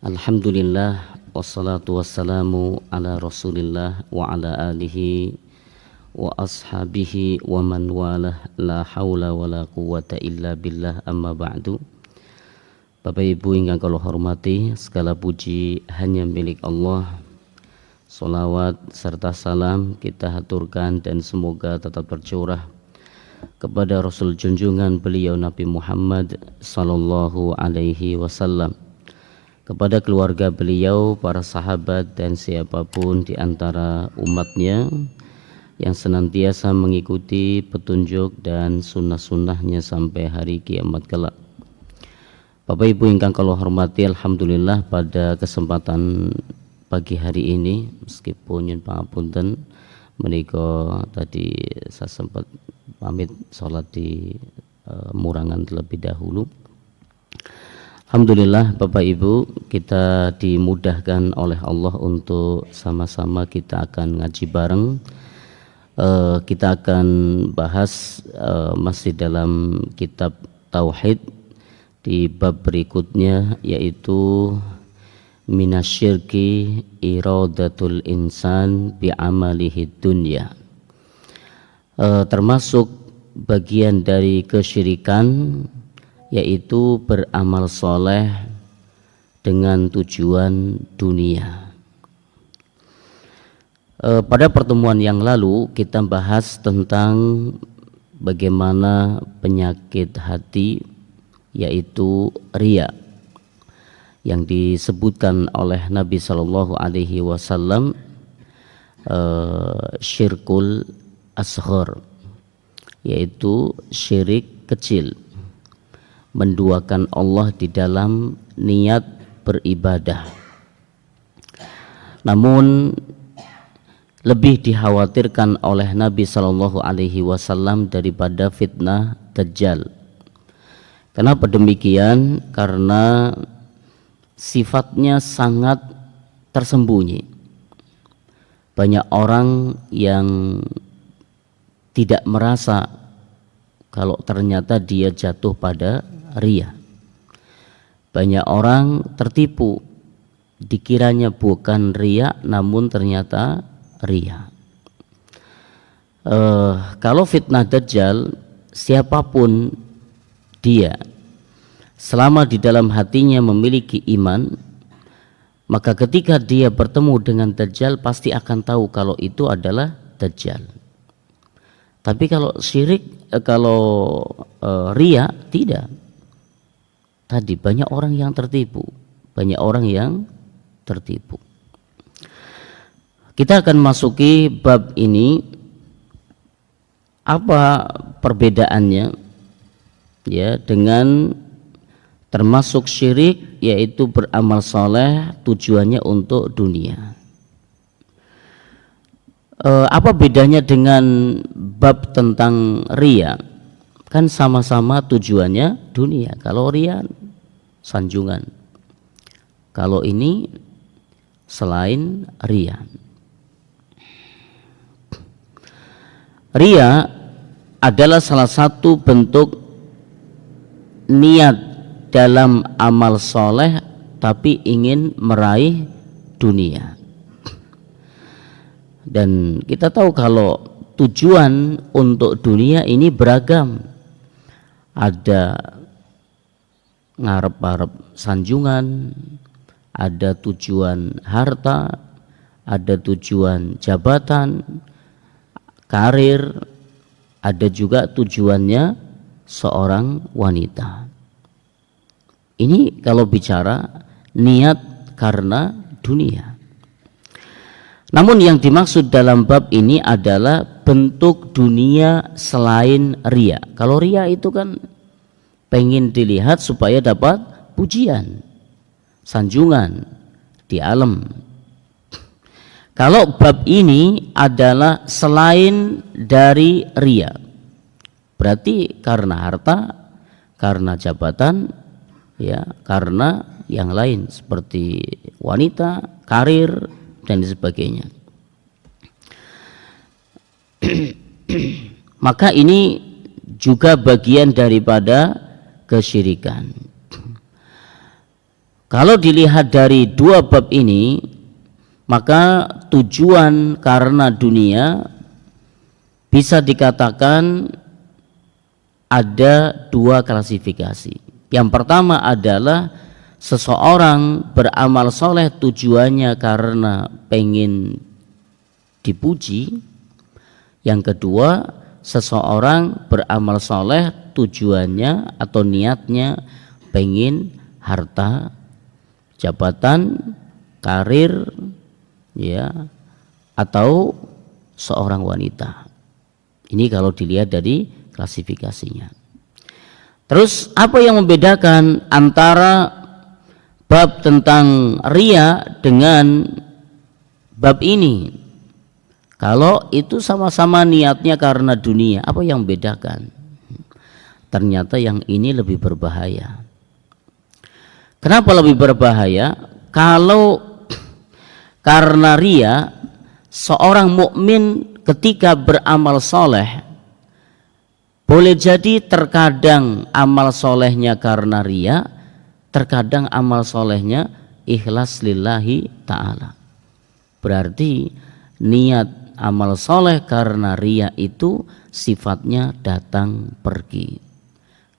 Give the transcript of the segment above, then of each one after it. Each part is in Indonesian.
Alhamdulillah wassalatu wassalamu ala Rasulillah wa ala alihi wa ashabihi wa man walah la haula wa la quwwata illa billah amma ba'du. Bapak Ibu ingkang kula hormati, segala puji hanya milik Allah. Salawat serta salam kita haturkan dan semoga tetap tercurah kepada Rasul junjungan beliau Nabi Muhammad sallallahu alaihi wasallam, kepada keluarga beliau, para sahabat dan siapapun di antara umatnya yang senantiasa mengikuti petunjuk dan sunnah-sunnahnya sampai hari kiamat kelak. Bapak Ibu ingkang kula hormati, alhamdulillah pada kesempatan pagi hari ini, meskipun nyun pangapunten menika tadi saya sempat pamit sholat di Murangan terlebih dahulu. Alhamdulillah Bapak Ibu, kita dimudahkan oleh Allah untuk sama-sama kita akan ngaji bareng. Kita akan bahas masih dalam kitab Tauhid di bab berikutnya, yaitu minasyirki iradatul insan bi'amalihi dunya. Termasuk bagian dari kesyirikan yaitu beramal soleh dengan tujuan dunia. Pada pertemuan yang lalu kita bahas tentang bagaimana penyakit hati, yaitu riya, yang disebutkan oleh Nabi Shallallahu Alaihi Wasallam syirkul asghar, yaitu syirik kecil, menduakan Allah di dalam niat beribadah. Namun lebih dikhawatirkan oleh Nabi Shallallahu Alaihi Wasallam daripada fitnah Dajjal. Kenapa demikian? Karena sifatnya sangat tersembunyi. Banyak orang yang tidak merasa kalau ternyata dia jatuh pada riya. Banyak orang tertipu, dikiranya bukan riya namun ternyata riya. Kalau fitnah Dajjal, siapapun dia, selama di dalam hatinya memiliki iman, maka ketika dia bertemu dengan Dajjal pasti akan tahu kalau itu adalah Dajjal. Tapi kalau syirik, riya tidak. Tadi banyak orang yang tertipu, Kita akan masuki bab ini. Apa perbedaannya ya dengan termasuk syirik, yaitu beramal soleh tujuannya untuk dunia. Apa bedanya dengan bab tentang riya? Kan sama-sama tujuannya dunia. Kalau riya sanjungan, kalau ini selain riya. Riya adalah salah satu bentuk niat dalam amal soleh tapi ingin meraih dunia. Dan kita tahu kalau tujuan untuk dunia ini beragam. Ada ngarep-ngarep sanjungan, ada tujuan harta, ada tujuan jabatan, karir, ada juga tujuannya seorang wanita. Ini kalau bicara niat karena dunia. Namun yang dimaksud dalam bab ini adalah bentuk dunia selain riya. Kalau riya itu kan pengen dilihat supaya dapat pujian, sanjungan di alam. Kalau bab ini adalah selain dari riya, berarti karena harta, karena jabatan, ya, karena yang lain seperti wanita, karir dan sebagainya. Maka ini juga bagian daripada kesyirikan. Kalau dilihat dari dua bab ini, maka tujuan karena dunia bisa dikatakan ada dua klasifikasi. Yang pertama adalah seseorang beramal soleh tujuannya karena pengen dipuji. Yang kedua, seseorang beramal soleh tujuannya atau niatnya pengen harta, jabatan, karir, ya, atau seorang wanita. Ini kalau dilihat dari klasifikasinya. Terus apa yang membedakan antara bab tentang riya dengan bab ini? Kalau itu sama-sama niatnya karena dunia, apa yang membedakan? Ternyata yang ini lebih berbahaya. Kenapa lebih berbahaya? Kalau karena riya, seorang mukmin ketika beramal soleh, boleh jadi terkadang amal solehnya karena riya, terkadang amal solehnya ikhlas lillahi ta'ala. Berarti niat amal soleh karena riya itu sifatnya datang pergi.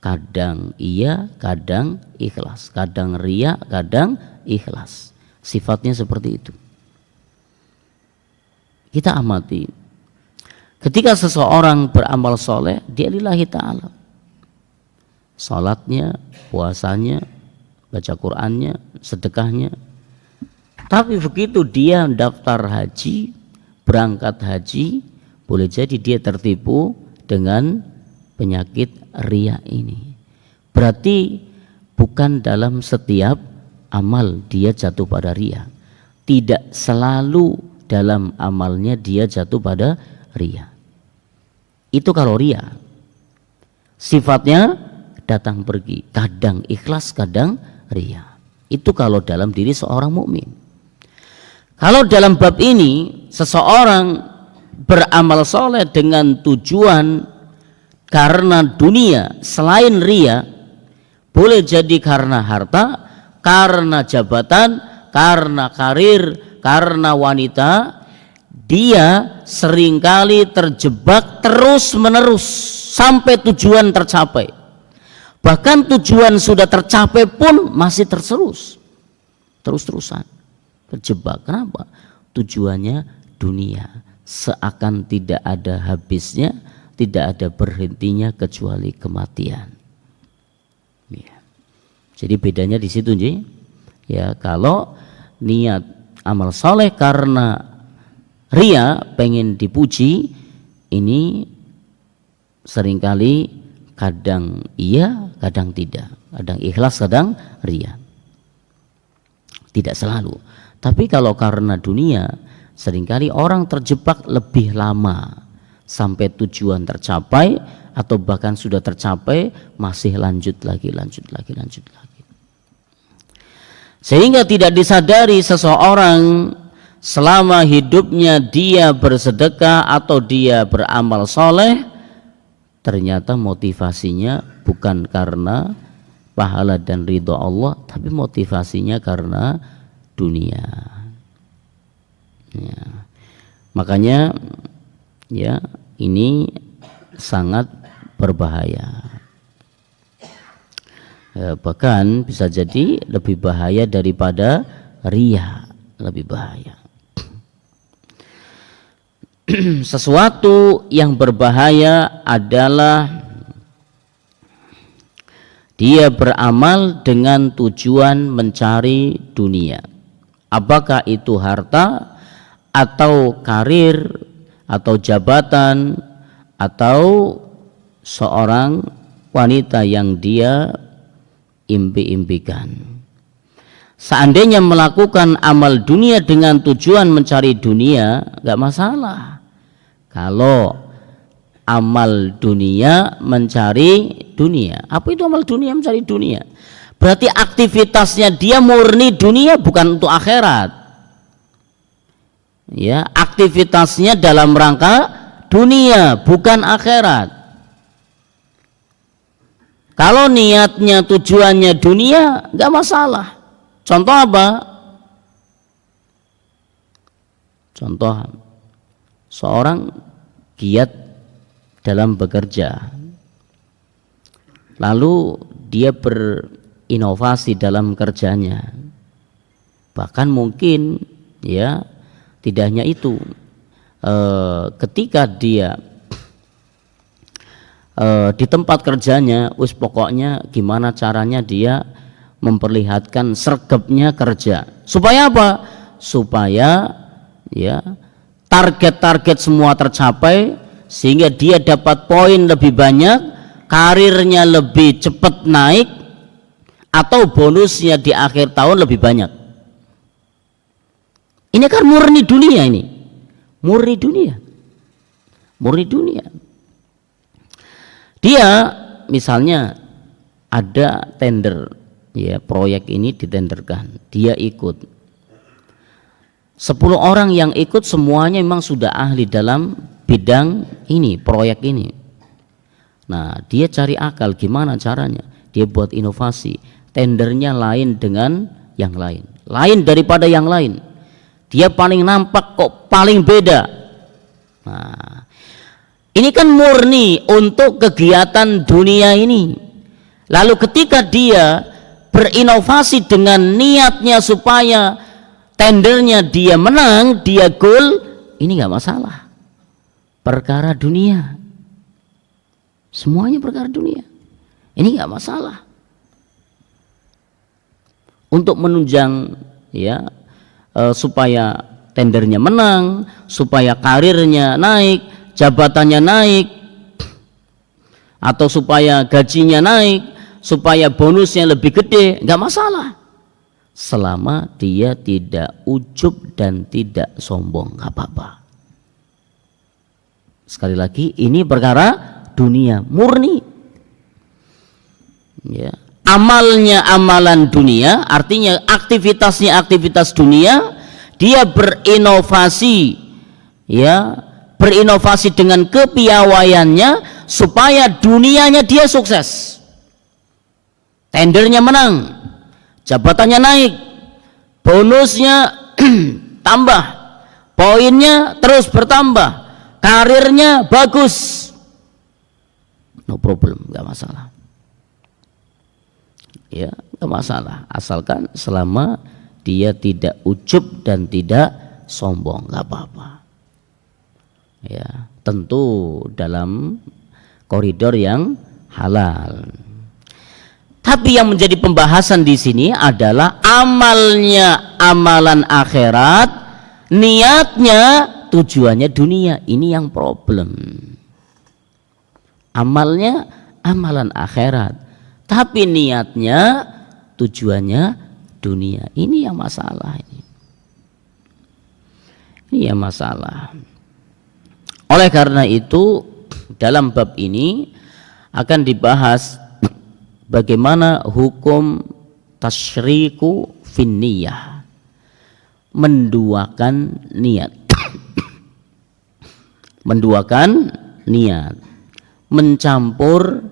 Kadang iya, kadang ikhlas. Kadang riya, kadang ikhlas. Sifatnya seperti itu. Kita amati. Ketika seseorang beramal soleh, dia lillahi ta'ala. Salatnya, puasanya, baca Qur'annya, sedekahnya. Tapi begitu dia daftar haji, berangkat haji, boleh jadi dia tertipu dengan penyakit riya ini. Berarti bukan dalam setiap amal dia jatuh pada riya. Tidak selalu dalam amalnya dia jatuh pada riya. Itu kalau riya. Sifatnya datang pergi, kadang ikhlas, kadang riya. Itu kalau dalam diri seorang mukmin. Kalau dalam bab ini seseorang beramal soleh dengan tujuan karena dunia selain riya, boleh jadi karena harta, karena jabatan, karena karir, karena wanita, dia seringkali terjebak terus menerus sampai tujuan tercapai. Bahkan tujuan sudah tercapai pun masih terus-terusan terjebak. Kenapa? Tujuannya dunia, seakan tidak ada habisnya, tidak ada berhentinya kecuali kematian. Ya. Jadi bedanya di situ, ya. Kalau niat amal soleh karena riya, pengen dipuji, ini seringkali kadang iya, kadang tidak, kadang ikhlas, kadang riya. Tidak selalu. Tapi kalau karena dunia, seringkali orang terjebak lebih lama sampai tujuan tercapai, atau bahkan sudah tercapai masih lanjut lagi. Sehingga tidak disadari seseorang selama hidupnya dia bersedekah atau dia beramal soleh, ternyata motivasinya bukan karena pahala dan ridho Allah, tapi motivasinya karena dunia. Ya. Makanya ya ini sangat berbahaya. Ya, bahkan bisa jadi lebih bahaya daripada riya, lebih bahaya. Sesuatu yang berbahaya adalah dia beramal dengan tujuan mencari dunia. Apakah itu harta atau karir atau jabatan atau seorang wanita yang dia impi-impikan. Seandainya melakukan amal dunia dengan tujuan mencari dunia, enggak masalah. Kalau amal dunia mencari dunia. Apa itu amal dunia mencari dunia? Berarti aktivitasnya dia murni dunia, bukan untuk akhirat. Ya, aktivitasnya dalam rangka dunia, bukan akhirat. Kalau niatnya tujuannya dunia, enggak masalah. Contoh apa? Contoh seorang giat dalam bekerja, lalu dia berinovasi dalam kerjanya, bahkan mungkin ya tidak hanya itu, ketika dia di tempat kerjanya, pokoknya gimana caranya dia memperlihatkan sergapnya kerja, supaya apa? Supaya ya target-target semua tercapai, sehingga dia dapat poin lebih banyak, karirnya lebih cepat naik, atau bonusnya di akhir tahun lebih banyak. Ini kan murni dunia, ini murni dunia, murni dunia. Dia misalnya ada tender, ya proyek ini ditenderkan, dia ikut. 10 orang yang ikut semuanya memang sudah ahli dalam bidang ini, proyek ini. Nah, dia cari akal gimana caranya. Dia buat inovasi, tendernya lain dengan yang lain, lain daripada yang lain. Dia paling nampak kok paling beda. Nah, ini kan murni untuk kegiatan dunia ini. Lalu ketika dia berinovasi dengan niatnya supaya tendernya dia menang, dia goal, ini nggak masalah. Perkara dunia, semuanya perkara dunia, ini nggak masalah. Untuk menunjang ya supaya tendernya menang, supaya karirnya naik, jabatannya naik, atau supaya gajinya naik, supaya bonusnya lebih gede, nggak masalah. Selama dia tidak ujub dan tidak sombong, nggak apa-apa. Sekali lagi, ini perkara dunia murni. Ya, amalnya amalan dunia, artinya aktivitasnya aktivitas dunia. Dia berinovasi, ya, berinovasi dengan kepiawaiannya supaya dunianya dia sukses. Tendernya menang, jabatannya naik, bonusnya tambah, poinnya terus bertambah, karirnya bagus, no problem, nggak masalah. Ya, nggak masalah, asalkan selama dia tidak ujub dan tidak sombong, nggak apa-apa. Ya, tentu dalam koridor yang halal. Tapi yang menjadi pembahasan di sini adalah amalnya amalan akhirat, niatnya tujuannya dunia. Ini yang problem. Amalnya amalan akhirat, tapi niatnya tujuannya dunia. Ini yang masalah. Ini yang masalah. Oleh karena itu dalam bab ini akan dibahas bagaimana hukum tasyriku fin niyah, menduakan niat. Menduakan niat, mencampur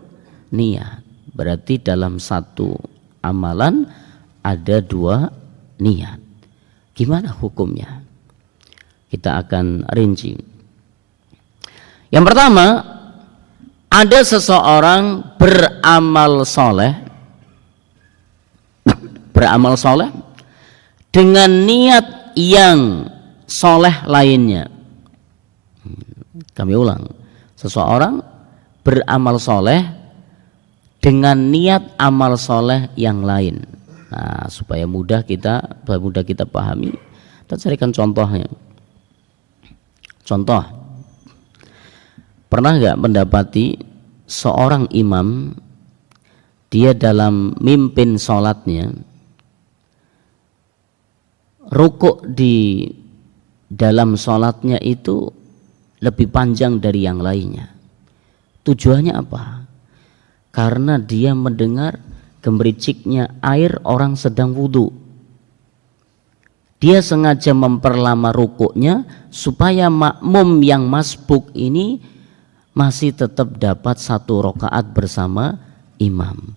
niat. Berarti dalam satu amalan ada 2 niat. Gimana hukumnya? Kita akan rinci. Yang pertama, ada seseorang beramal soleh dengan niat yang soleh lainnya. Kami ulang, seseorang beramal soleh dengan niat amal soleh yang lain. Nah, supaya mudah kita pahami, kita carikan contohnya. Contoh, pernah nggak mendapati seorang imam, dia dalam mimpin sholatnya, rukuk di dalam sholatnya itu lebih panjang dari yang lainnya. Tujuannya apa? Karena dia mendengar gemericiknya air orang sedang wudhu. Dia sengaja memperlama rukuknya supaya makmum yang masbuk ini masih tetap dapat 1 rakaat bersama imam.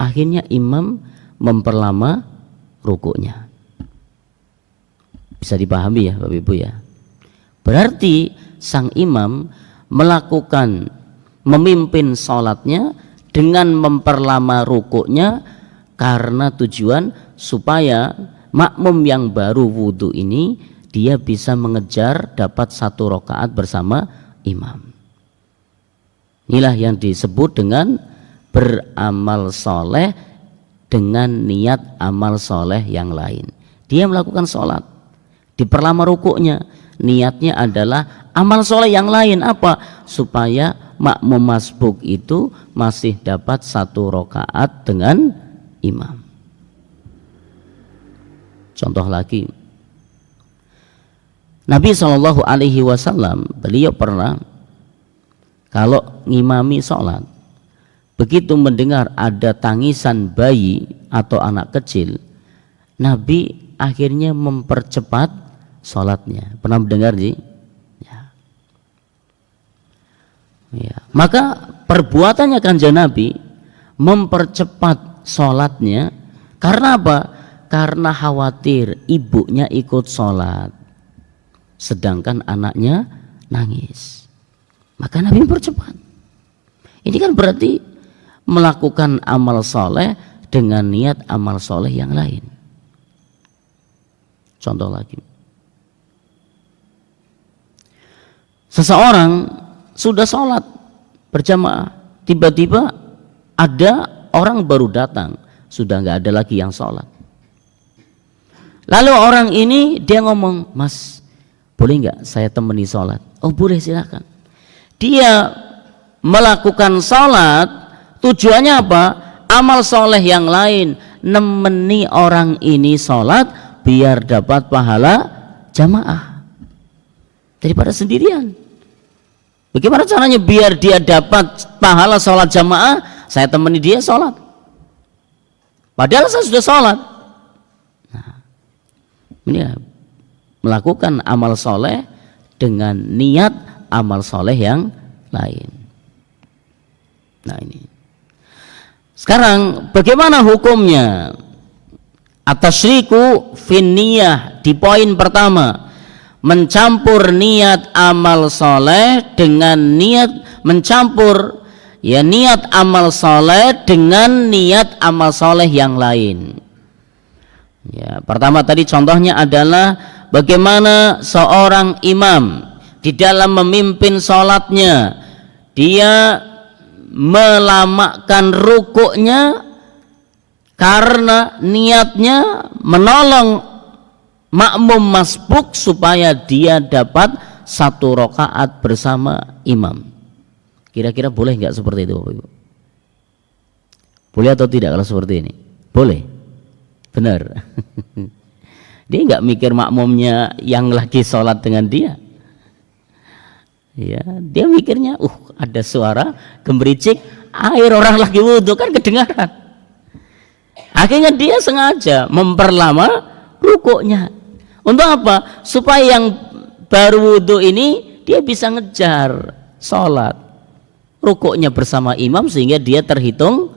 Akhirnya imam memperlama rukuknya. Bisa dipahami ya Bapak Ibu ya. Berarti sang imam memimpin sholatnya dengan memperlama rukuknya karena tujuan supaya makmum yang baru wudhu ini dia bisa mengejar dapat 1 rakaat bersama imam. Inilah yang disebut dengan beramal soleh dengan niat amal soleh yang lain. Dia melakukan sholat, diperlama rukuknya, niatnya adalah amal soleh yang lain. Apa? Supaya makmum masbuk itu masih dapat 1 rakaat dengan imam. Contoh lagi, Nabi SAW beliau pernah kalau ngimami sholat, begitu mendengar ada tangisan bayi atau anak kecil, Nabi akhirnya mempercepat sholatnya. Pernah mendengar sih? Ya. Maka perbuatannya Kanjeng Nabi mempercepat sholatnya karena apa? Karena khawatir ibunya ikut sholat sedangkan anaknya nangis. Maka Nabi mempercepat. Ini kan berarti melakukan amal soleh dengan niat amal soleh yang lain. Contoh lagi, seseorang sudah sholat berjamaah, tiba-tiba ada orang baru datang, sudah nggak ada lagi yang sholat. Lalu orang ini dia ngomong, "Mas, boleh nggak saya temani sholat?" "Oh boleh, silakan." Dia melakukan sholat tujuannya apa? Amal soleh yang lain, nemeni orang ini sholat biar dapat pahala jamaah daripada sendirian. Bagaimana caranya biar dia dapat pahala sholat jamaah? Saya temani dia sholat, padahal saya sudah sholat. Nah, ini ya, melakukan amal soleh dengan niat amal soleh yang lain. Nah ini. Sekarang bagaimana hukumnya? At-tasyriku fin niyah di poin pertama, mencampur niat amal soleh dengan niat mencampur ya niat amal soleh dengan niat amal soleh yang lain. Ya, pertama tadi contohnya adalah bagaimana seorang imam di dalam memimpin sholatnya dia melamakan rukuknya karena niatnya menolong makmum masbuk supaya dia dapat 1 rakaat bersama imam. Kira-kira boleh nggak seperti itu Bapak Ibu? Boleh atau tidak kalau seperti ini? Boleh. Benar. Dia nggak mikir makmumnya yang lagi sholat dengan dia. Ya, dia mikirnya, ada suara gemericik air orang lagi wudhu kan kedengaran. Akhirnya dia sengaja memperlama rukuknya. Untuk apa? Supaya yang baru wudhu ini dia bisa ngejar sholat rukuknya bersama imam sehingga dia terhitung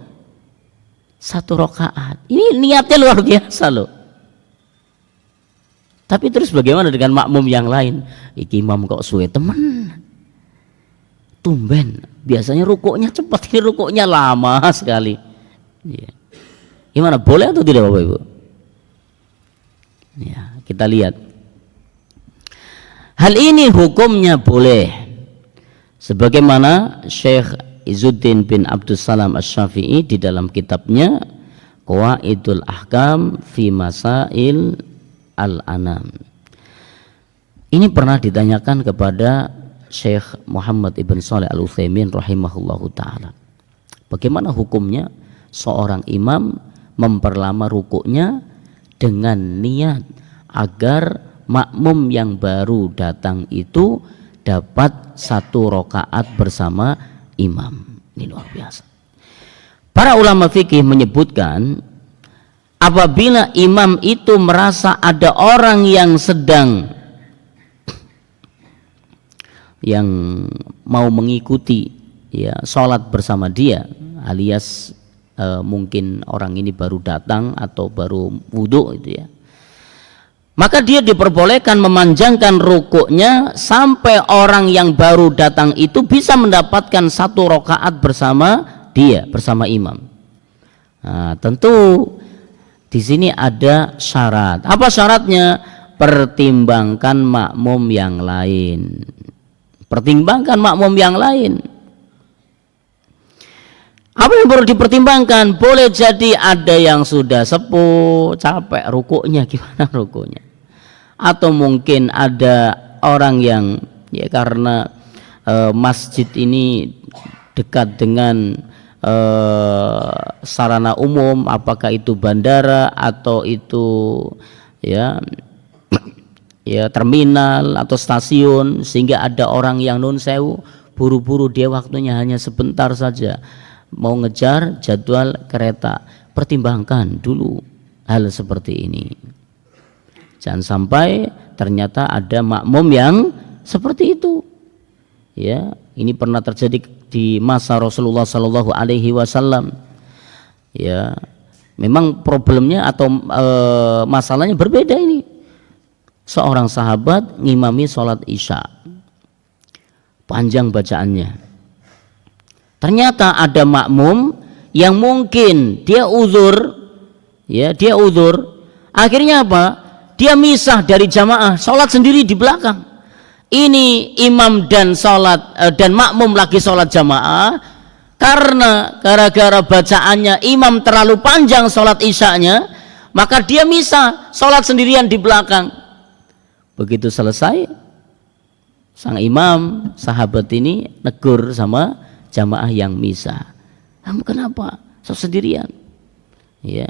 1 rakaat. Ini niatnya luar biasa loh. Tapi terus bagaimana dengan makmum yang lain? Iki imam kok suwe temen, tumben biasanya rukuknya cepat, ini rukuknya lama sekali. Ya. Gimana, boleh atau tidak Bapak Ibu? Ya, kita lihat. Hal ini hukumnya boleh. Sebagaimana Syekh Izzuddin bin Abdussalam Asy-Syafi'i di dalam kitabnya Qawaidul Ahkam fi Masail Al-Anam. Ini pernah ditanyakan kepada Syekh Muhammad Ibn Shalih Al-Utsaimin rahimahullahu ta'ala. Bagaimana hukumnya seorang imam memperlama rukuknya dengan niat agar makmum yang baru datang itu dapat 1 rakaat bersama imam. Ini luar biasa. Para ulama fikih menyebutkan apabila imam itu merasa ada orang yang sedang mau mengikuti ya sholat bersama dia alias mungkin orang ini baru datang atau baru wudhu itu ya, maka dia diperbolehkan memanjangkan rukuknya sampai orang yang baru datang itu bisa mendapatkan 1 rakaat bersama dia, bersama imam. Nah, tentu di sini ada syarat. Apa syaratnya? Pertimbangkan makmum yang lain. Pertimbangkan makmum yang lain. Apa yang perlu dipertimbangkan? Boleh jadi ada yang sudah sepuh, capek rukuknya, gimana rukuknya? Atau mungkin ada orang yang ya karena masjid ini dekat dengan sarana umum, apakah itu bandara atau itu ya terminal atau stasiun, sehingga ada orang yang nun sewu buru-buru, dia waktunya hanya sebentar saja mau ngejar jadwal kereta. Pertimbangkan dulu hal seperti ini. Jangan sampai ternyata ada makmum yang seperti itu. Ya, ini pernah terjadi di masa Rasulullah Sallallahu Alaihi Wasallam. Ya, memang problemnya atau masalahnya berbeda ini. Seorang sahabat ngimami sholat isya, panjang bacaannya. Ternyata ada makmum yang mungkin dia uzur, ya dia uzur. Akhirnya apa? Dia misah dari jamaah, sholat sendiri di belakang. Ini imam dan makmum lagi sholat jamaah, karena gara-gara bacaannya imam terlalu panjang sholat isyanya, maka dia misah, sholat sendirian di belakang. Begitu selesai, sang imam, sahabat ini negur sama jamaah yang misah. Kamu kenapa sholat sendirian? Ya.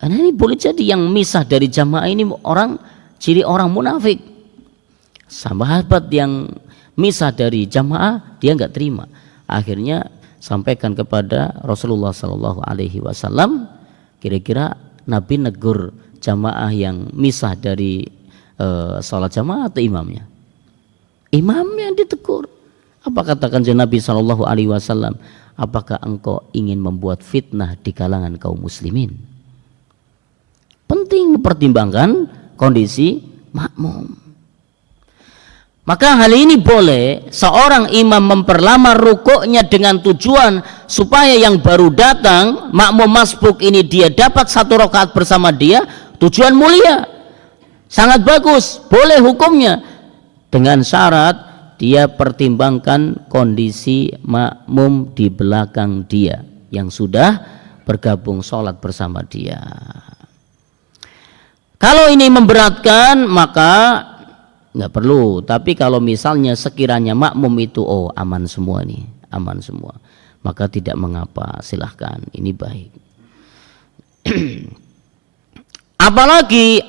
Karena ini boleh jadi yang misah dari jamaah ini ciri orang munafik. Sahabat yang misah dari jamaah dia nggak terima. Akhirnya sampaikan kepada Rasulullah Sallallahu Alaihi Wasallam. Kira-kira Nabi negur jamaah yang misah dari sholat jamaah atau imamnya? Imamnya yang ditegur. Apa katakan Nabi Sallallahu Alaihi Wasallam? Apakah engkau ingin membuat fitnah di kalangan kaum muslimin? Penting mempertimbangkan kondisi makmum. Maka hal ini boleh seorang imam memperlama rukuknya dengan tujuan supaya yang baru datang, makmum masbuk ini dia dapat 1 rakaat bersama dia. Tujuan mulia, sangat bagus, boleh hukumnya, dengan syarat dia pertimbangkan kondisi makmum di belakang dia yang sudah bergabung sholat bersama dia. Kalau ini memberatkan maka nggak perlu. Tapi kalau misalnya sekiranya makmum itu aman semua nih, aman semua, maka tidak mengapa, silahkan, ini baik. Apalagi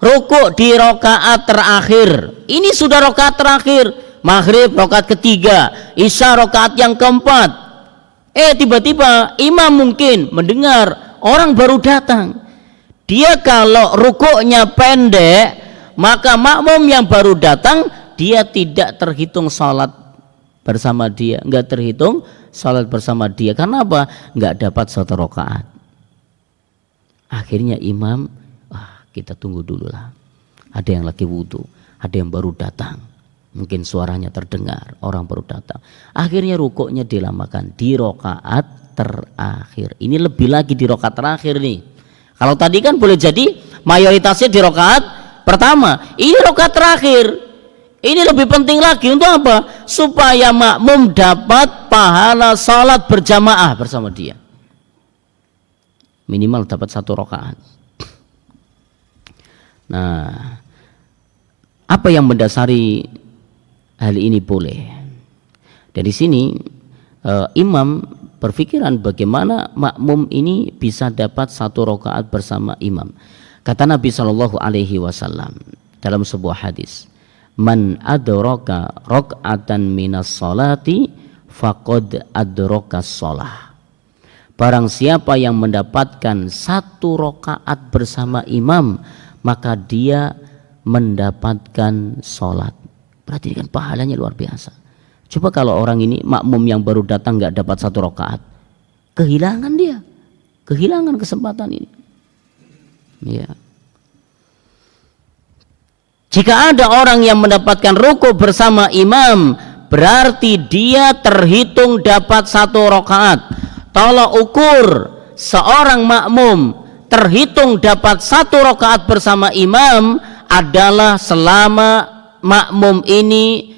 rukuk di rakaat terakhir. Ini sudah rakaat terakhir, maghrib rakaat ketiga, isya rakaat yang keempat. Tiba-tiba imam mungkin mendengar orang baru datang. Dia kalau rukuknya pendek, maka makmum yang baru datang dia tidak terhitung sholat bersama dia, enggak terhitung sholat bersama dia. Karena apa? Enggak dapat 1 rakaat. Akhirnya imam, kita tunggu dulu lah. Ada yang lagi wudhu, ada yang baru datang, mungkin suaranya terdengar, orang baru datang. Akhirnya rukuknya dilamakan di rakaat terakhir. Ini lebih lagi di rakaat terakhir nih. Kalau tadi kan boleh jadi mayoritasnya di rakaat pertama, ini rakaat terakhir. Ini lebih penting lagi untuk apa? Supaya makmum dapat pahala salat berjamaah bersama dia. Minimal dapat 1 rakaat. Nah, apa yang mendasari hal ini boleh? Dari sini imam berpikiran bagaimana makmum ini bisa dapat 1 rakaat bersama imam. Kata Nabi Shallallahu Alaihi Wasallam dalam sebuah hadis, man adraka raka'atan minas salati faqad adraka shalah. Barang siapa yang mendapatkan 1 rakaat bersama imam, maka dia mendapatkan sholat. Berarti kan pahalanya luar biasa. Coba kalau orang ini makmum yang baru datang nggak dapat 1 rakaat, kehilangan dia, kehilangan kesempatan ini. Ya. Jika ada orang yang mendapatkan ruku bersama imam, berarti dia terhitung dapat 1 rakaat. Tolak ukur seorang makmum terhitung dapat 1 rakaat bersama imam adalah selama makmum ini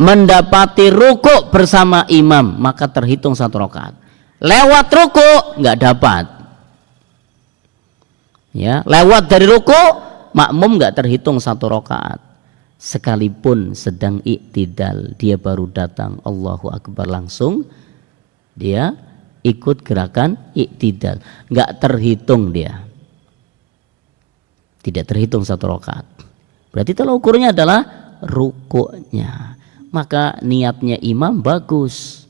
mendapati ruku bersama imam, maka terhitung 1 rakaat. Lewat ruku nggak dapat, ya, lewat dari ruku makmum nggak terhitung 1 rakaat. Sekalipun sedang iktidal, dia baru datang Allahu Akbar langsung dia ikut gerakan iktidal, nggak terhitung dia, tidak terhitung 1 rakaat. Berarti tolak ukurnya adalah rukuknya. Maka niatnya imam bagus,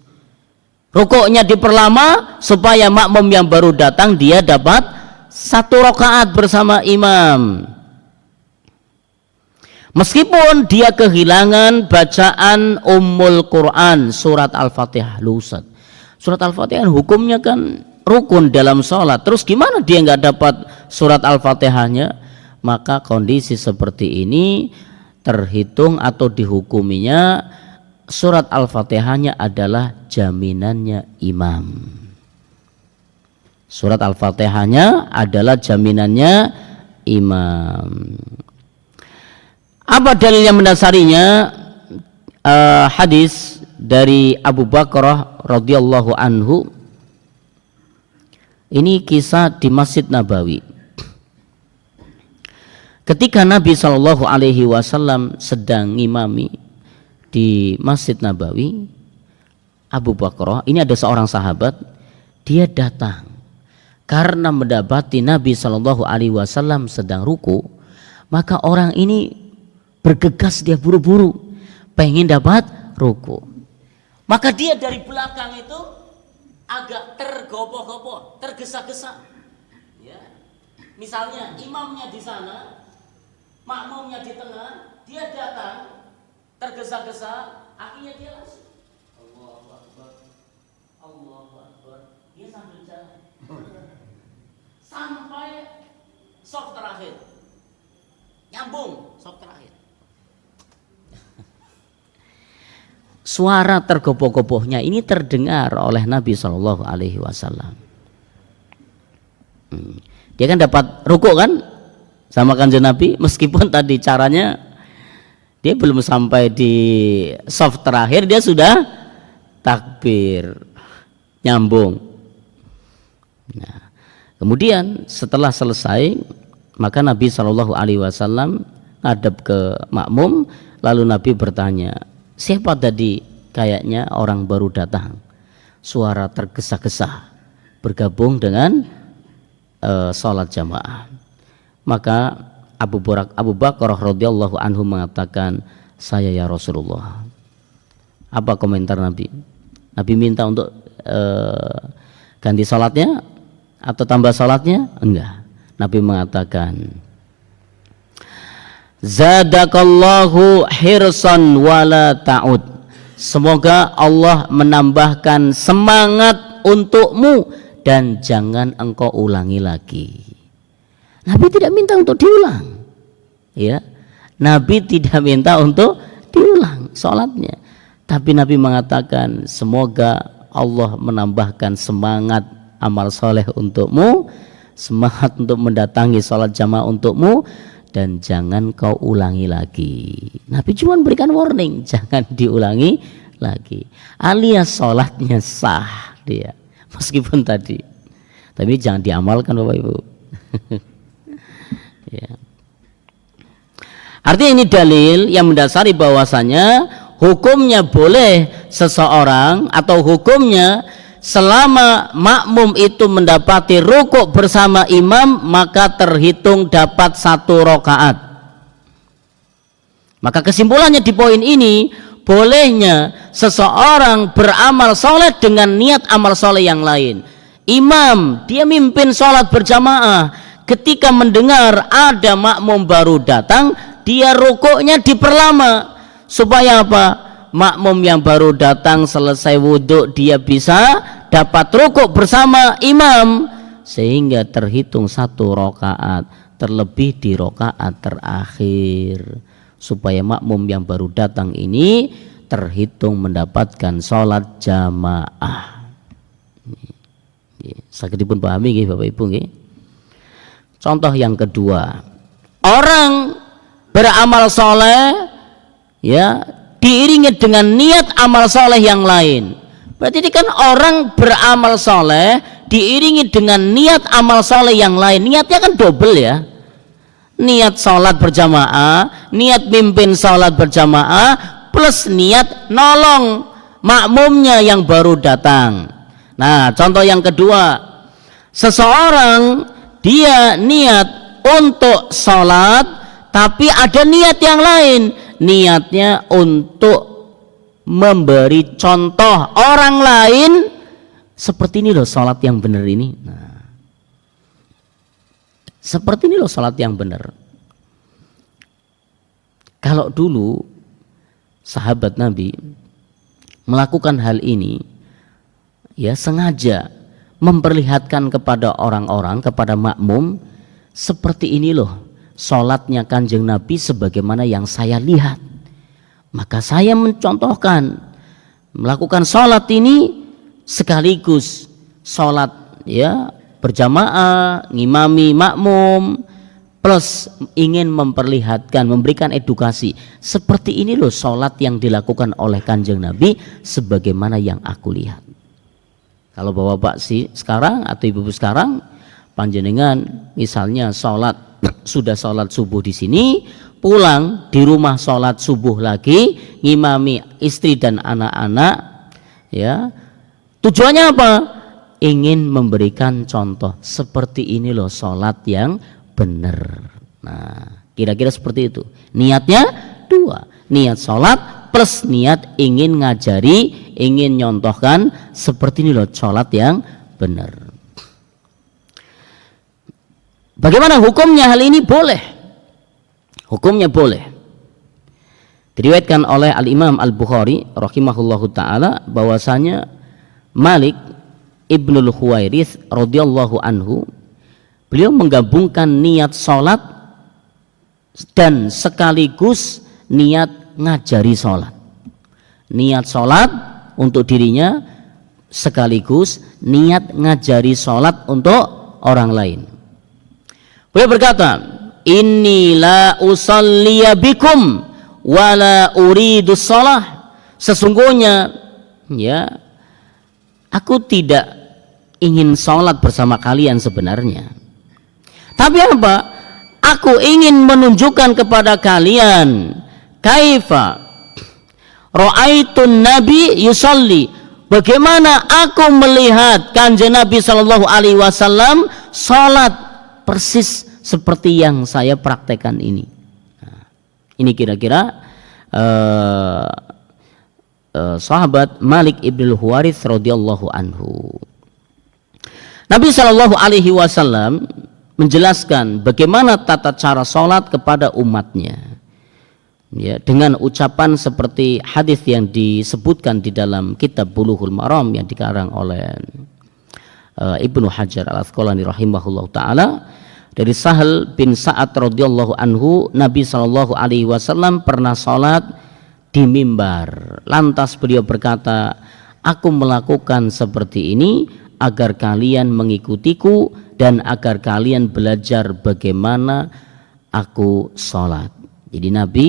rukuknya diperlama supaya makmum yang baru datang dia dapat 1 rakaat bersama imam, meskipun dia kehilangan bacaan Ummul Quran, surat Al-Fatihah. Lusat, surat Al-Fatihah hukumnya kan rukun dalam sholat, terus gimana dia nggak dapat surat Al-Fatihahnya? Maka kondisi seperti ini terhitung atau dihukuminya surat Al-Fatihahnya adalah jaminannya imam. Surat Al-Fatihahnya adalah jaminannya imam. Apa dalil yang mendasarinya? Hadis dari Abu Bakrah radhiyallahu anhu. Ini kisah di Masjid Nabawi. Ketika Nabi SAW sedang ngimami di Masjid Nabawi, Abu Bakrah, ini ada seorang sahabat, dia datang karena mendapati Nabi SAW sedang ruku, maka orang ini bergegas, dia buru-buru pengen dapat ruku. Maka dia dari belakang itu agak tergopoh-gopoh, tergesa-gesa. Ya. Misalnya imamnya di sana, makmumnya di tengah, dia datang tergesa-gesa, akhirnya dia langsung Allahu Akbar, Allahu Akbar, dia sambil jalan sampai shaf terakhir, nyambung shaf terakhir. Suara tergopoh-gopohnya ini terdengar oleh Nabi SAW. Dia kan dapat ruku kan sama kanjeng Nabi, meskipun tadi caranya dia belum sampai di shaf terakhir dia sudah takbir, nyambung. Nah, kemudian setelah selesai maka Nabi SAW ngadep ke makmum, lalu Nabi bertanya, siapa tadi kayaknya orang baru datang, suara tergesa-gesa bergabung dengan sholat jamaah. Maka Abu Bakrah radhiyallahu anhu mengatakan, saya ya Rasulullah. Apa komentar Nabi? Nabi minta untuk ganti sholatnya atau tambah sholatnya? Enggak. Nabi mengatakan, zadakallahu hirsan wala ta'ud. Semoga Allah menambahkan semangat untukmu dan jangan engkau ulangi lagi. Nabi tidak minta untuk diulang, ya. Nabi tidak minta untuk diulang sholatnya, tapi Nabi mengatakan semoga Allah menambahkan semangat amal soleh untukmu, semangat untuk mendatangi sholat jamaah untukmu, dan jangan kau ulangi lagi. Nabi cuma berikan warning, jangan diulangi lagi, alias sholatnya sah dia, meskipun tadi, tapi jangan diamalkan Bapak Ibu. Ya. Artinya ini dalil yang mendasari bahwasanya hukumnya boleh seseorang atau hukumnya selama makmum itu mendapati rukuk bersama imam maka terhitung dapat 1 rakaat. Maka kesimpulannya di poin ini, bolehnya seseorang beramal soleh dengan niat amal soleh yang lain. Imam dia mimpin sholat berjamaah, ketika mendengar ada makmum baru datang, dia rukuknya diperlama supaya apa? makmum yang baru datang selesai wudhu dia bisa dapat rukuk bersama imam sehingga terhitung 1 rakaat, terlebih di rakaat terakhir, supaya makmum yang baru datang ini terhitung mendapatkan sholat jamaah. Saged dipun pahami nggih Bapak Ibu nggih. Contoh yang kedua, orang beramal soleh ya diiringi dengan niat amal soleh yang lain. Berarti ini kan orang beramal soleh diiringi dengan niat amal soleh yang lain. Niatnya kan double ya. Niat sholat berjamaah, niat mimpin sholat berjamaah, plus niat nolong makmumnya yang baru datang. Nah, contoh yang kedua, seseorang dia niat untuk sholat tapi ada niat yang lain, niatnya untuk memberi contoh orang lain seperti ini loh sholat yang benar ini. Nah, seperti ini loh sholat yang benar. Kalau dulu sahabat Nabi melakukan hal ini, ya sengaja memperlihatkan kepada orang-orang, kepada makmum, seperti ini loh sholatnya Kanjeng Nabi sebagaimana yang saya lihat. Maka saya mencontohkan melakukan sholat ini sekaligus sholat ya berjamaah, ngimami makmum, plus ingin memperlihatkan, memberikan edukasi. Seperti ini loh sholat yang dilakukan oleh Kanjeng Nabi sebagaimana yang aku lihat. Kalau bapak-bapak sekarang atau ibu-ibu sekarang, panjenengan misalnya sholat, sudah sholat subuh di sini, pulang di rumah sholat subuh lagi, ngimami istri dan anak-anak, ya tujuannya apa? Ingin memberikan contoh seperti ini loh sholat yang benar. Nah, kira-kira seperti itu. Niatnya 2, niat sholat plus niat ingin ngajari, ingin nyontohkan seperti ini loh sholat yang benar. Bagaimana hukumnya hal ini? Boleh. Hukumnya boleh. Diriwayatkan oleh Al-Imam Al-Bukhari rahimahullahu ta'ala bahwasanya Malik Ibnul Huwairits radhiyallahu anhu, beliau menggabungkan niat sholat dan sekaligus niat ngajari sholat. Niat sholat untuk dirinya sekaligus niat ngajari sholat untuk orang lain. Beliau berkata, inni la usalliya bikum wa la uridu shalah. Sesungguhnya ya aku tidak ingin sholat bersama kalian sebenarnya. Tapi apa? Aku ingin menunjukkan kepada kalian kaifa ra'aitun nabi yusalli, bagaimana aku melihat Kanjeng Nabi sallallahu alaihi wasallam sholat persis seperti yang saya praktekkan ini. Nah, ini kira-kira sahabat Malik Ibnul Huwairits radhiyallahu anhu. Nabi sallallahu alaihi wasallam menjelaskan bagaimana tata cara sholat kepada umatnya, ya, dengan ucapan seperti hadis yang disebutkan di dalam kitab Bulughul Maram yang dikarang oleh Ibnu Hajar Al-Asqalani rahimahullah ta'ala. Dari Sahal bin Sa'ad radhiyallahu anhu, Nabi sallallahu alaihi wasallam pernah sholat di mimbar. Lantas beliau berkata, aku melakukan seperti ini agar kalian mengikutiku dan agar kalian belajar bagaimana aku sholat. Jadi Nabi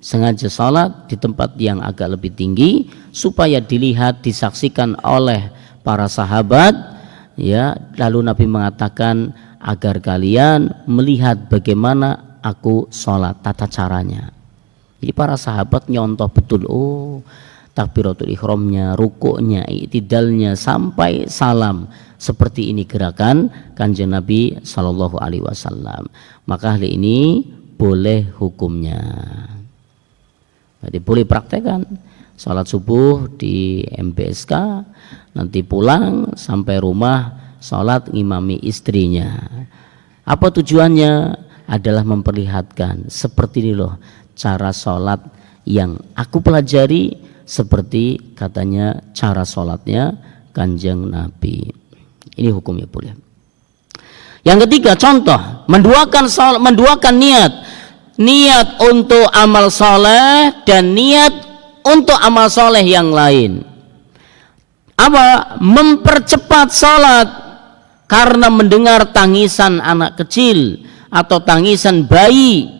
sengaja sholat di tempat yang agak lebih tinggi supaya dilihat, disaksikan oleh para sahabat, ya. Lalu Nabi mengatakan agar kalian melihat bagaimana aku sholat, tata caranya. Jadi para sahabat nyontoh betul, oh takbiratul ihramnya, rukuknya, i'tidalnya sampai salam, seperti ini gerakan Kanjeng Nabi sallallahu alaihi wasallam. Maka hal ini boleh hukumnya. Jadi boleh praktekkan sholat subuh di MBSK, nanti pulang sampai rumah sholat ngimami istrinya. Apa tujuannya? Adalah memperlihatkan seperti ini loh cara sholat yang aku pelajari, seperti katanya cara sholatnya Kanjeng Nabi. Ini hukumnya boleh. Yang ketiga, contoh menduakan niat untuk amal soleh dan niat untuk amal soleh yang lain. Apa? Mempercepat sholat karena mendengar tangisan anak kecil atau tangisan bayi.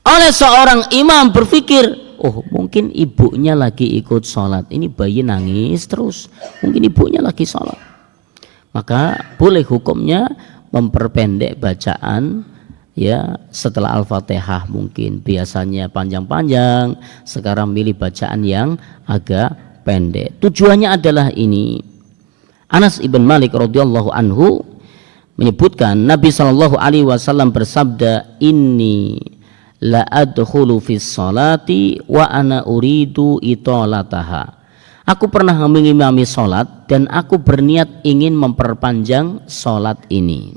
Oleh seorang imam berpikir, oh mungkin ibunya lagi ikut sholat, ini bayi nangis terus, mungkin ibunya lagi sholat. Maka boleh hukumnya memperpendek bacaan, ya, setelah Al-Fatihah mungkin biasanya panjang-panjang, sekarang milih bacaan yang agak pendek. Tujuannya adalah ini. Anas ibn Malik radhiyallahu anhu menyebutkan Nabi SAW bersabda, inni la adkhulu fis salati wa ana uridu italataha. Aku pernah mengimami salat dan aku berniat ingin memperpanjang salat ini.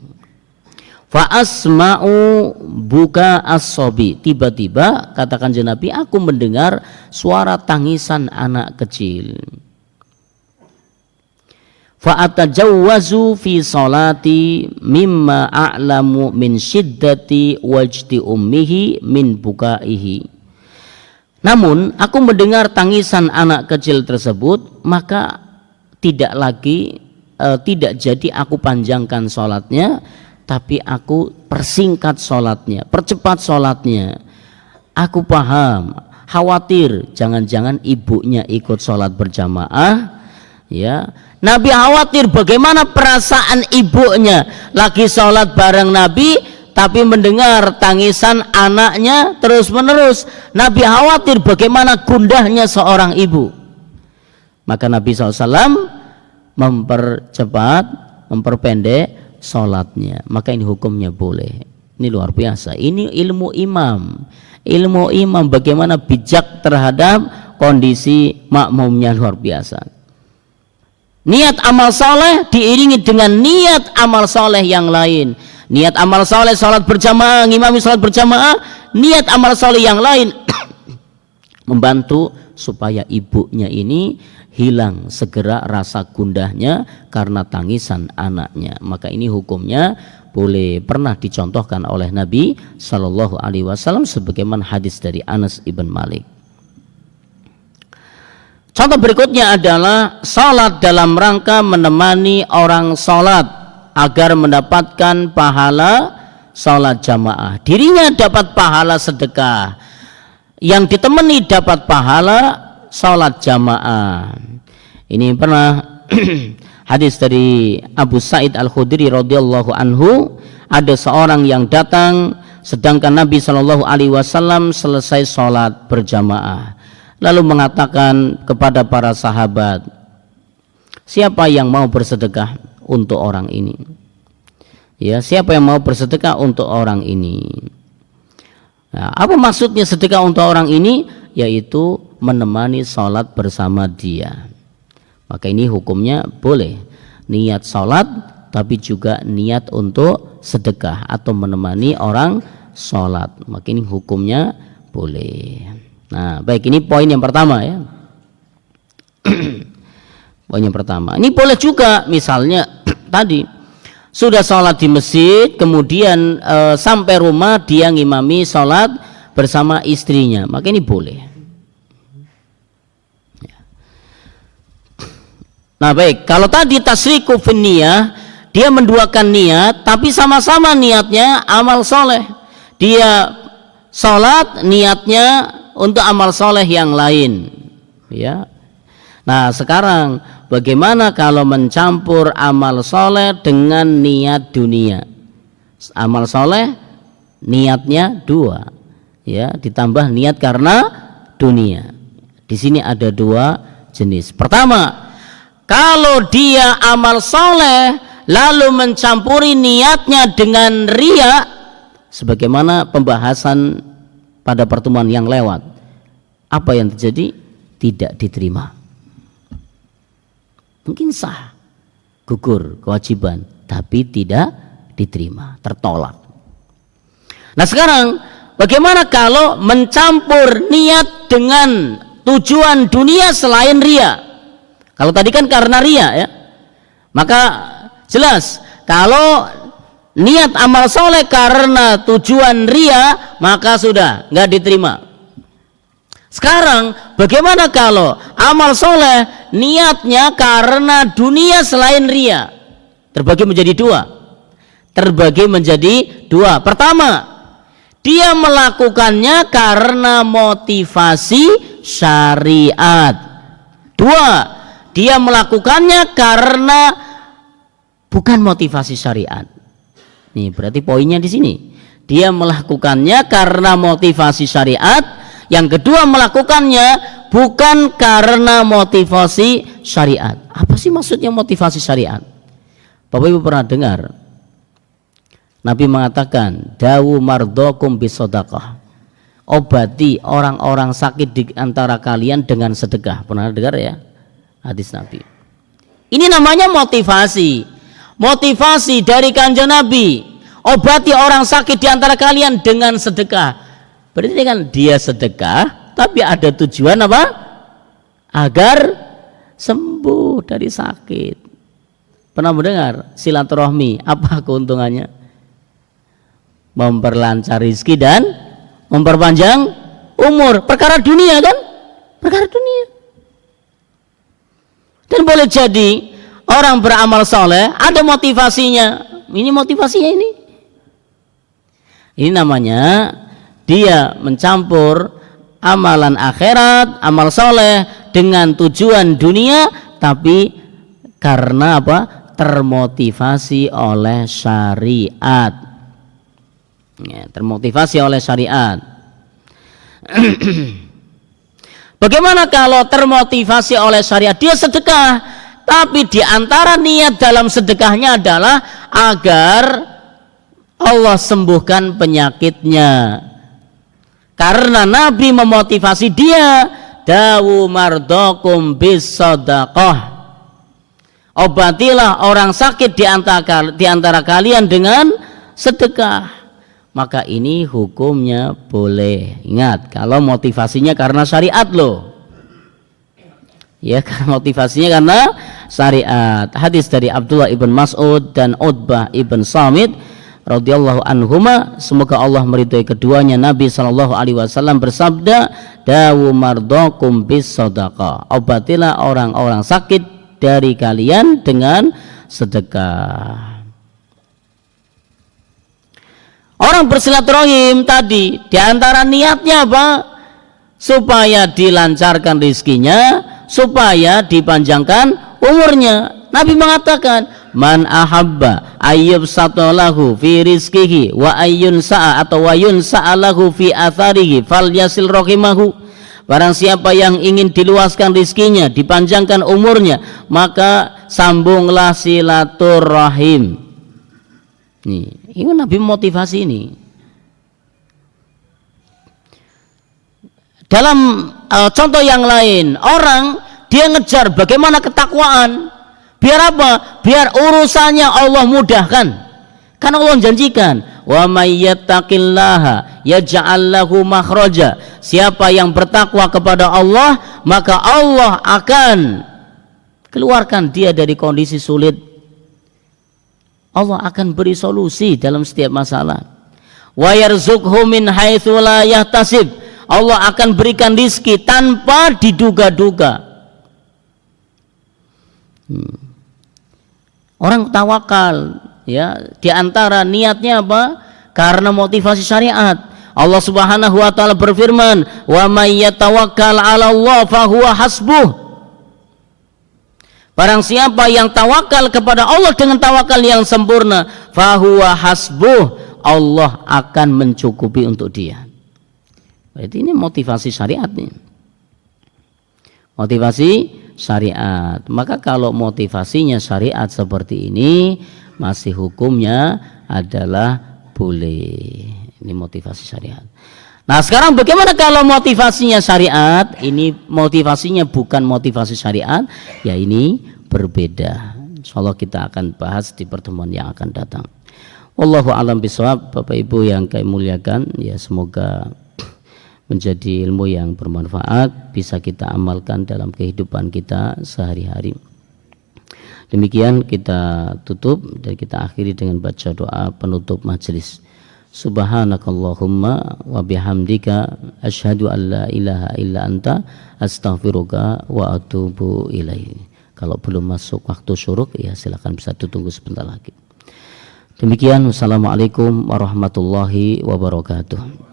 Fa asma'u buka as-sobi. Tiba-tiba katakan Nabi, aku mendengar suara tangisan anak kecil. Fa atajawwazu fi salati mimma a'lamu min syiddati wajdi ummihi min bukaihi. Namun aku mendengar tangisan anak kecil tersebut, maka tidak jadi aku panjangkan sholatnya, tapi aku persingkat sholatnya, percepat sholatnya. Aku paham, khawatir jangan-jangan ibunya ikut sholat berjamaah, ya. Nabi khawatir bagaimana perasaan ibunya lagi sholat bareng Nabi, tapi mendengar tangisan anaknya terus menerus. Nabi khawatir bagaimana gundahnya seorang ibu. Maka Nabi SAW memperpendek sholatnya. Maka ini hukumnya boleh. Ini luar biasa. Ini ilmu imam. Ilmu imam bagaimana bijak terhadap kondisi makmumnya, luar biasa. Niat amal soleh diiringi dengan niat amal soleh yang lain. Niat amal soleh salat berjamaah, ngimami salat berjamaah, niat amal soleh yang lain membantu supaya ibunya ini hilang segera rasa gundahnya karena tangisan anaknya. Maka ini hukumnya boleh, pernah dicontohkan oleh Nabi Shallallahu Alaihi Wasallam sebagaimana hadis dari Anas ibn Malik. Contoh berikutnya adalah salat dalam rangka menemani orang salat agar mendapatkan pahala salat jamaah. Dirinya dapat pahala sedekah, yang ditemani dapat pahala salat jamaah. Ini pernah hadis dari Abu Sa'id Al-Khudri radhiyallahu anhu, ada seorang yang datang sedangkan Nabi Shallallahu Alaihi Wasallam selesai salat berjamaah, lalu mengatakan kepada para sahabat, siapa yang mau bersedekah untuk orang ini? Ya, siapa yang mau bersedekah untuk orang ini? Nah, apa maksudnya sedekah untuk orang ini? Yaitu menemani sholat bersama dia. Maka ini hukumnya boleh. Niat sholat tapi juga niat untuk sedekah atau menemani orang sholat. Maka ini hukumnya boleh. Nah, baik, ini poin yang pertama ya. Poin yang pertama. Ini boleh juga misalnya tadi sudah sholat di masjid, kemudian sampai rumah dia ngimami sholat bersama istrinya, maka ini boleh. Nah baik, kalau tadi tasriku finniyah, dia menduakan niat, tapi sama-sama niatnya amal soleh. Dia sholat niatnya untuk amal soleh yang lain, ya. Nah sekarang bagaimana kalau mencampur amal soleh dengan niat dunia? Amal soleh niatnya dua, ya, ditambah niat karena dunia. Di sini ada dua jenis. Pertama, kalau dia amal soleh lalu mencampuri niatnya dengan riya, sebagaimana pembahasan pada pertemuan yang lewat, apa yang terjadi? Tidak diterima. Mungkin sah, gugur kewajiban, tapi tidak diterima, tertolak. Nah sekarang bagaimana kalau mencampur niat dengan tujuan dunia selain ria? Kalau tadi kan karena ria ya, maka jelas kalau niat amal soleh karena tujuan ria, maka sudah nggak diterima. Sekarang bagaimana kalau amal soleh niatnya karena dunia selain ria? Terbagi menjadi dua. Pertama, dia melakukannya karena motivasi syariat. Dua, dia melakukannya karena bukan motivasi syariat. Nih berarti poinnya di sini. Dia melakukannya karena motivasi syariat. Yang kedua, melakukannya bukan karena motivasi syariat. Apa sih maksudnya motivasi syariat? Bapak Ibu pernah dengar Nabi mengatakan, dawu mardokum bisodaqah, obati orang-orang sakit di antara kalian dengan sedekah. Pernah dengar ya hadis Nabi? Ini namanya motivasi. Motivasi dari kanjeng Nabi, obati orang sakit di antara kalian dengan sedekah. Berarti kan dia sedekah, tapi ada tujuan apa? Agar sembuh dari sakit. Pernah mendengar silaturahmi, apa keuntungannya? Memperlancar rezeki dan memperpanjang umur. Perkara dunia kan? Perkara dunia. Dan boleh jadi orang beramal soleh ada motivasinya. Ini motivasinya ini. Ini namanya dia mencampur amalan akhirat, amal soleh dengan tujuan dunia, tapi karena apa? Termotivasi oleh syariat. Ya, termotivasi oleh syariat. Bagaimana kalau termotivasi oleh syariat? Dia sedekah, tapi di antara niat dalam sedekahnya adalah agar Allah sembuhkan penyakitnya. Karena Nabi memotivasi dia, dawu mardokum bisodaqah, obatilah orang sakit di antara kalian dengan sedekah. Maka ini hukumnya boleh. Ingat, kalau motivasinya karena syariat loh. Ya, karena motivasinya karena syariat. Hadis dari Abdullah ibn Mas'ud dan Utbah ibn Samit radhiyallahu anhuma, semoga Allah meridhai keduanya, Nabi SAW bersabda, dawu mardokum bis sadaqah, obatilah orang-orang sakit dari kalian dengan sedekah. Orang bersilaturahim tadi diantara niatnya apa? Supaya dilancarkan rezekinya, supaya dipanjangkan umurnya. Nabi mengatakan, man ahabba ayyub satolahu fi rizkihi wa ayyun sa'a atau wayun sa'alahu fi atharihi fal yasil rohimahu. Barang siapa yang ingin diluaskan rizkinya, dipanjangkan umurnya, maka sambunglah silaturahim. Nih, ini Nabi motivasi ini. Dalam contoh yang lain, orang dia ngejar bagaimana ketakwaan. Biar apa? Biar urusannya Allah mudahkan. Karena Allah janjikan, wa may yattaqillaha yaj'al lahu makhraja. Siapa yang bertakwa kepada Allah, maka Allah akan keluarkan dia dari kondisi sulit. Allah akan beri solusi dalam setiap masalah. Wa yarzuqhu min haitsu la yahtasib. Allah akan berikan rizki tanpa diduga-duga. Orang tawakal, ya, di antara niatnya apa? Karena motivasi syariat. Allah Subhanahu wa taala berfirman, "Wa may yatawakkal 'ala Allah fa huwa hasbuh." Barang siapa yang tawakal kepada Allah dengan tawakal yang sempurna, fa huwa hasbuh, Allah akan mencukupi untuk dia. Berarti ini motivasi syariat nih. Motivasi syariat. Maka kalau motivasinya syariat seperti ini, masih hukumnya adalah boleh. Ini motivasi syariat. Nah, sekarang bagaimana kalau motivasinya syariat? Ini motivasinya bukan motivasi syariat, ya ini berbeda. Insyaallah kita akan bahas di pertemuan yang akan datang. Wallahu alam bisawab. Bapak Ibu yang kami muliakan, ya semoga menjadi ilmu yang bermanfaat, bisa kita amalkan dalam kehidupan kita sehari-hari. Demikian kita tutup dan kita akhiri dengan baca doa penutup majelis. Subhanakallahumma wa bihamdika asyhadu an la ilaha illa anta astaghfiruka wa atubu ilaih. Kalau belum masuk waktu syuruk, ya silakan bisa ditunggu sebentar lagi. Demikian, wassalamualaikum warahmatullahi wabarakatuh.